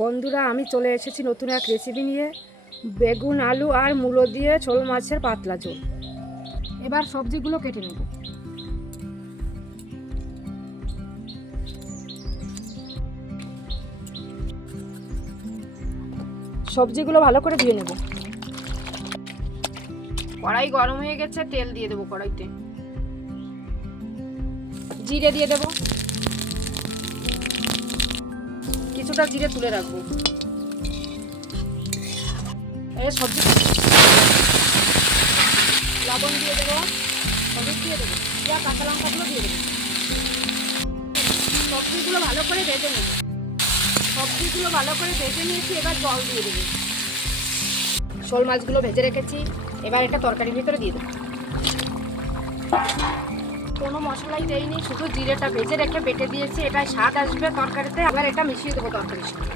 বন্ধুরা, আমি চলে এসেছি নতুন এক রেসিপি নিয়ে। বেগুন, আলু আর মূলো দিয়ে শোল মাছের পাতলা ঝোল। এবার সবজিগুলো কেটে নেব। সবজিগুলো ভালো করে ধুয়ে নেব। কড়াই গরম হয়ে গেছে, তেল দিয়ে দেবো কড়াইতে। জিরে দিয়ে দেবো, কিছুটা জিরে তুলে রাখবো। সবজি লবণ দিয়ে দেবো, হলুদ দিয়ে দেবো, পেঁয়াজ কাঁচা লঙ্কাগুলো দিয়ে দেবো। সবজিগুলো ভালো করে ভেজে নেব। সবজিগুলো ভালো করে ভেজে নিয়েছি, এবার জল দিয়ে দেবো। শোল মাছগুলো ভেজে রেখেছি, এবার এটা তরকারির ভিতরে দিয়ে দেবো। কোনো মশলাই দেইনি, শুধু জিরেটা ভেজে রেখে বেটে দিয়েছি। এটাই স্বাদ আসবে তরকারিতে। আবার এটা মিশিয়ে দেবো তরকারির সাথে।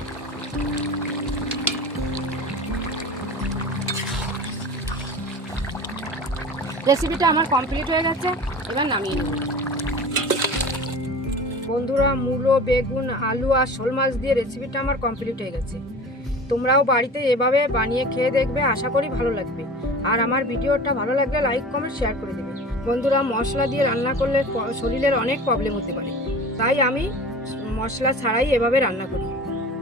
রেসিপিটা আমার কমপ্লিট হয়ে গেছে, এবার নামিয়ে নেব। বন্ধুরা, মূলো, বেগুন, আলু আর শোল মাছ দিয়ে রেসিপিটা আমার কমপ্লিট হয়ে গেছে। তোমরাও বাড়িতে এভাবে বানিয়ে খেয়ে দেখবে, আশা করি ভালো লাগবে। আর আমার ভিডিওটা ভালো লাগলে লাইক, কমেন্ট, শেয়ার করে দেবে। বন্ধুরা, মশলা দিয়ে রান্না করলে শরীরের অনেক প্রবলেম হতে পারে, তাই আমি মশলা ছাড়াই এভাবে রান্না করি।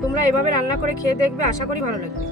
তোমরা এভাবে রান্না করে খেয়ে দেখবে, আশা করি ভালো লাগবে।